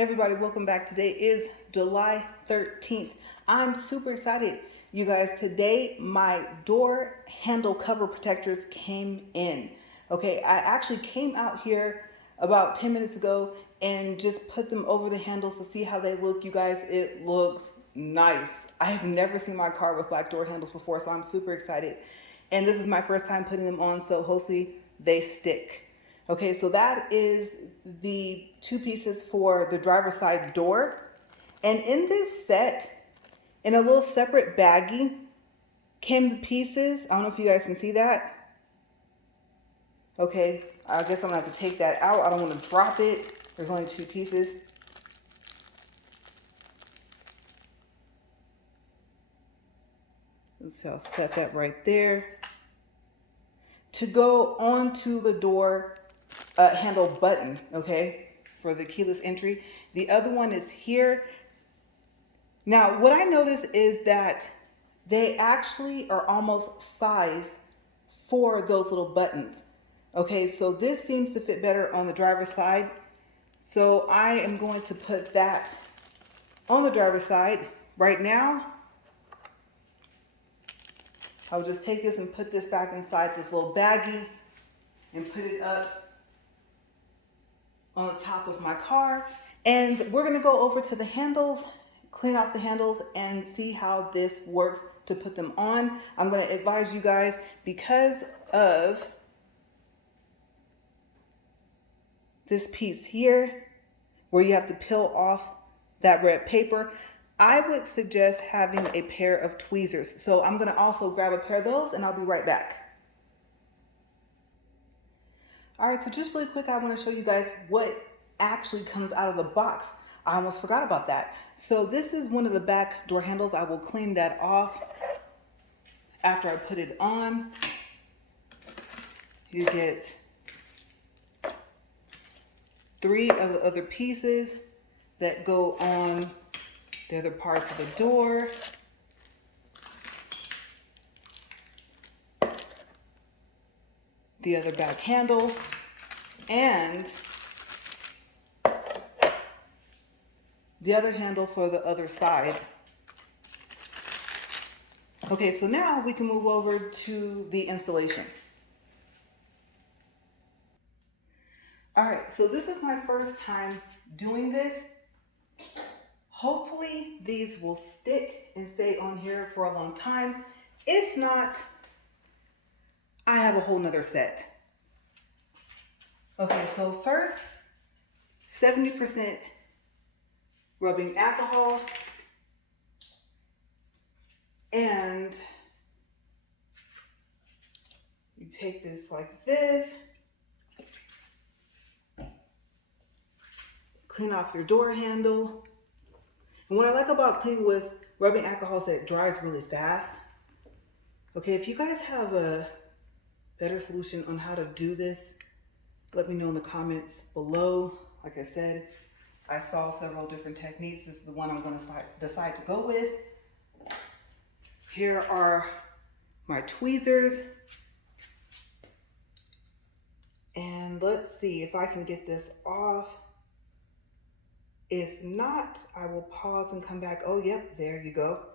Hey everybody, welcome back. Today is July 13th. I'm super excited. You guys, today my door handle cover protectors came in. Okay, I actually came out here about 10 minutes ago and just put them over the handles to see how they look. You guys, it looks nice. I have never seen my car with black door handles before, so I'm super excited. And this is my first time putting them on, so hopefully they stick. Okay, so that is the two pieces for the driver's side door. And in this set, in a little separate baggie, came the pieces. I don't know if you guys can see that. Okay, I guess I'm gonna have to take that out. I don't wanna drop it. There's only two pieces. Let's see, I'll set that right there. To go onto the door handle button, okay, for the keyless entry. The other one is here. Now, what I noticed is that they actually are almost sized for those little buttons. Okay, so this seems to fit better on the driver's side. So I am going to put that on the driver's side right now. I'll just take this and put this back inside this little baggie and put it up on the top of my car. And we're gonna go over to the handles, clean off the handles and see how this works to put them on. I'm gonna advise you guys, because of this piece here where you have to peel off that red paper, I would suggest having a pair of tweezers. So I'm gonna also grab a pair of those and I'll be right back. All right, so just really quick, I want to show you guys what actually comes out of the box. I almost forgot about that. So this is one of the back door handles. I will clean that off after I put it on. You get 3 of the other pieces that go on the other parts of the door. The other back handle, and the other handle for the other side. Okay, so now we can move over to the installation. All right, so this is my first time doing this. Hopefully these will stick and stay on here for a long time. If not, I have a whole nother set. Okay, so first, 70% rubbing alcohol, and you take this like this, clean off your door handle. And what I like about cleaning with rubbing alcohol is that it dries really fast. Okay, if you guys have a better solution on how to do this, let me know in the comments below. Like I said, I saw several different techniques. This is the one I'm going to decide to go with. Here are my tweezers. And let's see if I can get this off. If not, I will pause and come back. Oh, yep, there you go.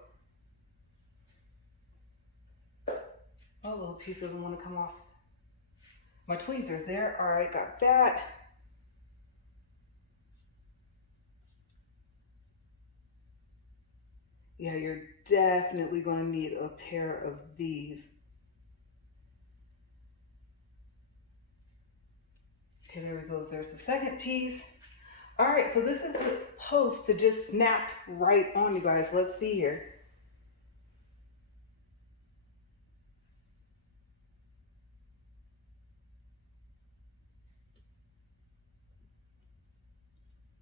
Oh, little piece doesn't want to come off. My tweezers there. All right, got that. Yeah, you're definitely going to need a pair of these. Okay, there we go. There's the second piece. All right, so this is supposed to just snap right on, you guys. Let's see here.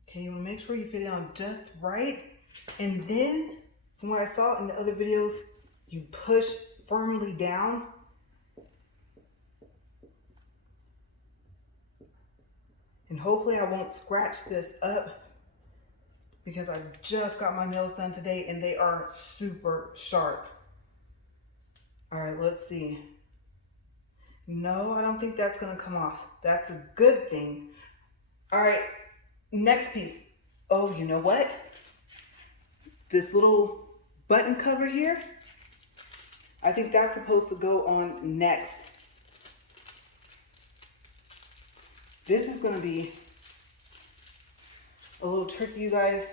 Okay, you want to make sure you fit it on just right. And then, from what I saw in the other videos, you push firmly down. And hopefully I won't scratch this up because I just got my nails done today and they are super sharp. All right, let's see. No, I don't think that's gonna come off. That's a good thing. All right, next piece. Oh, you know what? This little button cover here, I think that's supposed to go on next. This is going to be a little tricky, you guys,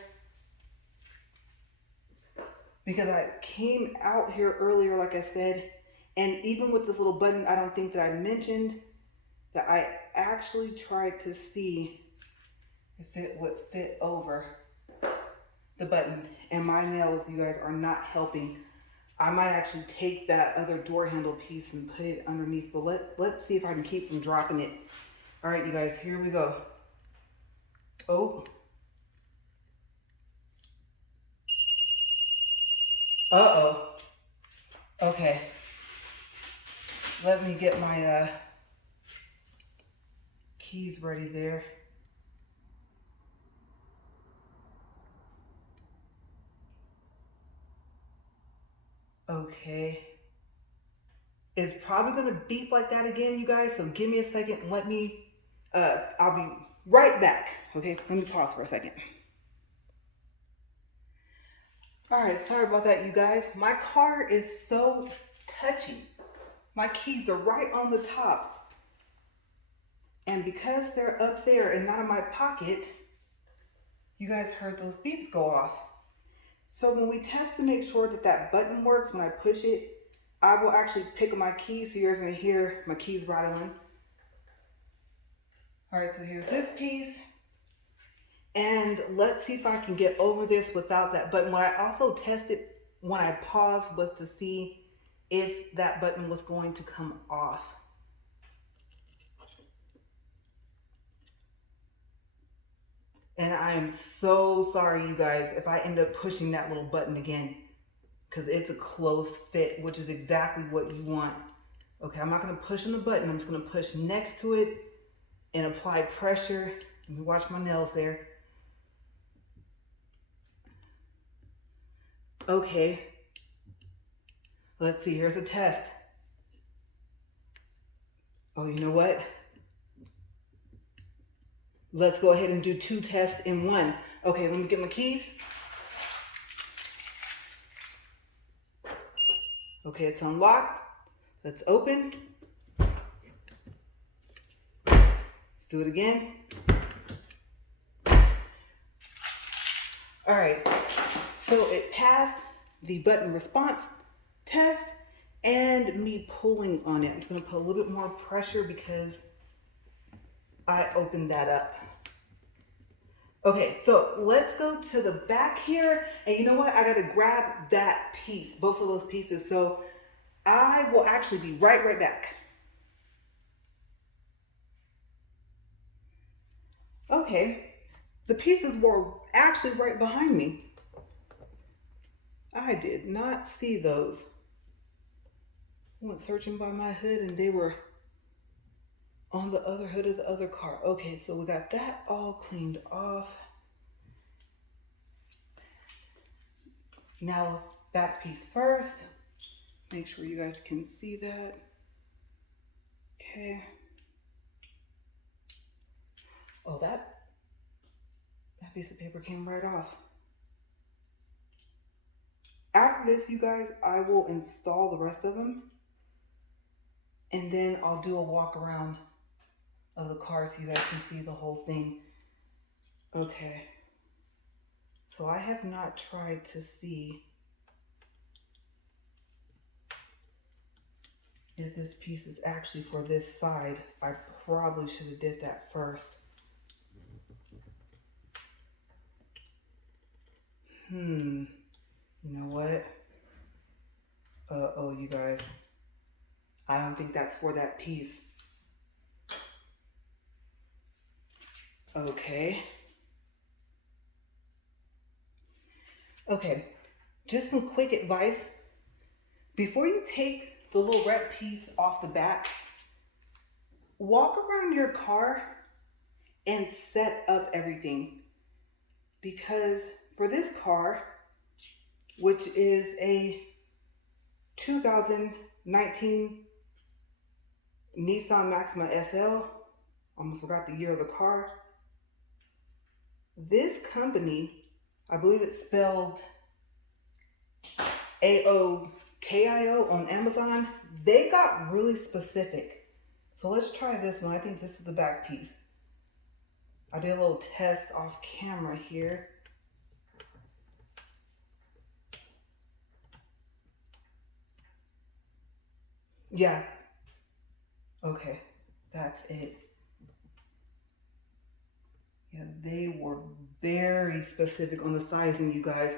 because I came out here earlier, like I said, and even with this little button, I don't think that I mentioned that I actually tried to see if it would fit over the button, and my nails, you guys, are not helping. I might actually take that other door handle piece and put it underneath, but let's see if I can keep from dropping it. All right, you guys, here we go. Oh. Uh-oh. Okay. Let me get my keys ready there. Okay. It's probably gonna beep like that again, you guys, so give me a second and let me, I'll be right back. Okay, let me pause for a second. All right, sorry about that, you guys. My car is so touchy. My keys are right on the top. And because they're up there and not in my pocket, you guys heard those beeps go off. So when we test to make sure that that button works, when I push it, I will actually pick up my keys, so you're gonna hear my keys rattling. All right, so here's this piece. And let's see if I can get over this without that button. What I also tested when I paused was to see if that button was going to come off. And I am so sorry, you guys, if I end up pushing that little button again, because it's a close fit, which is exactly what you want. Okay, I'm not gonna push on the button. I'm just gonna push next to it and apply pressure. Let me watch my nails there. Okay, let's see, here's a test. Oh, you know what? Let's go ahead and do 2 tests in 1. Okay, let me get my keys. Okay, it's unlocked. Let's open. Let's do it again. All right, so it passed the button response test and me pulling on it. I'm just gonna put a little bit more pressure because I opened that up. Okay, so let's go to the back here. And you know what? I gotta grab that piece, both of those pieces. So I will actually be right back. Okay, the pieces were actually right behind me. I did not see those. I went searching by my hood and they were on the other hood of the other car. Okay, so we got that all cleaned off. Now, back piece first. Make sure you guys can see that. Okay. Oh, that piece of paper came right off. After this, you guys, I will install the rest of them. And then I'll do a walk around of the car so you guys can see the whole thing. Okay. So I have not tried to see if this piece is actually for this side. I probably should have did that first. You know what? Uh-oh, you guys. I don't think that's for that piece. Okay. Okay, just some quick advice. Before you take the little red piece off the back, walk around your car and set up everything. Because for this car, which is a 2019 Nissan Maxima SL, almost forgot the year of the car. This company, I believe it's spelled AOKIO on Amazon, they got really specific. So let's try this one. I think this is the back piece. I did a little test off camera here. Yeah. Okay, that's it. Yeah, they were very specific on the sizing, you guys.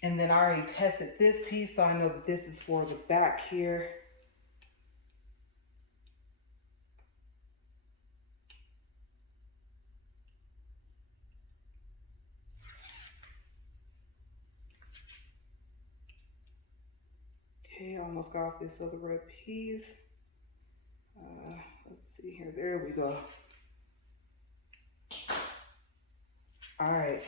And then I already tested this piece, so I know that this is for the back here. Okay, I almost got off this other red piece. Let's see here. There we go. All right.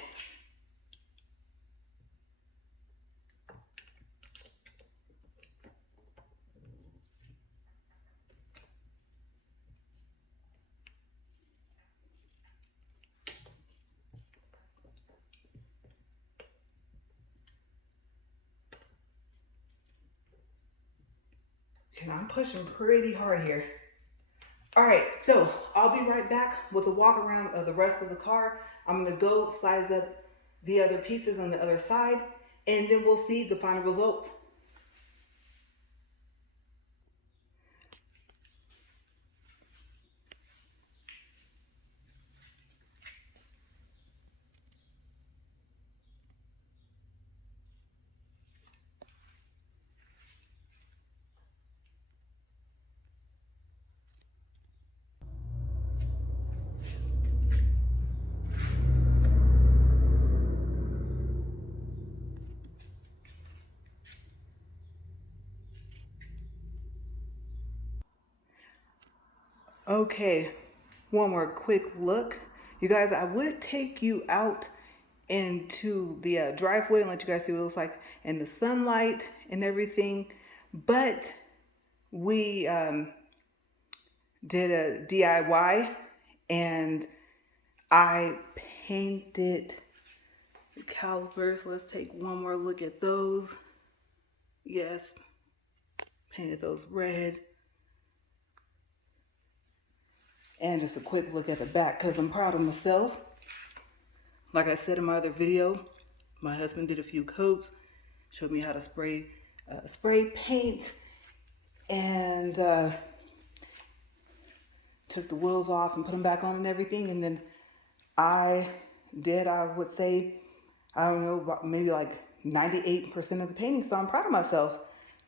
And I'm pushing pretty hard here. All right, so I'll be right back with a walk around of the rest of the car. I'm gonna go size up the other pieces on the other side, and then we'll see the final results. Okay, one more quick look. You guys, I would take you out into the driveway and let you guys see what it looks like in the sunlight and everything. But we did a DIY and I painted the calipers. Let's take one more look at those. Yes, painted those red. And just a quick look at the back because I'm proud of myself. Like I said in my other video, my husband did a few coats, showed me how to spray paint, and took the wheels off and put them back on and everything. And then I would say, I don't know, maybe like 98% of the painting. So I'm proud of myself.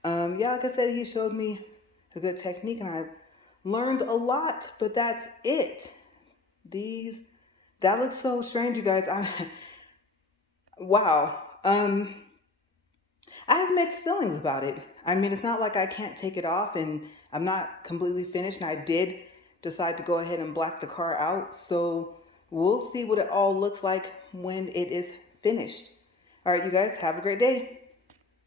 Yeah, like I said, he showed me a good technique and I learned a lot, but that's it. That looks so strange, you guys. Wow. I have mixed feelings about it. I mean, it's not like I can't take it off and I'm not completely finished. And I did decide to go ahead and black the car out. So we'll see what it all looks like when it is finished. All right, you guys, have a great day.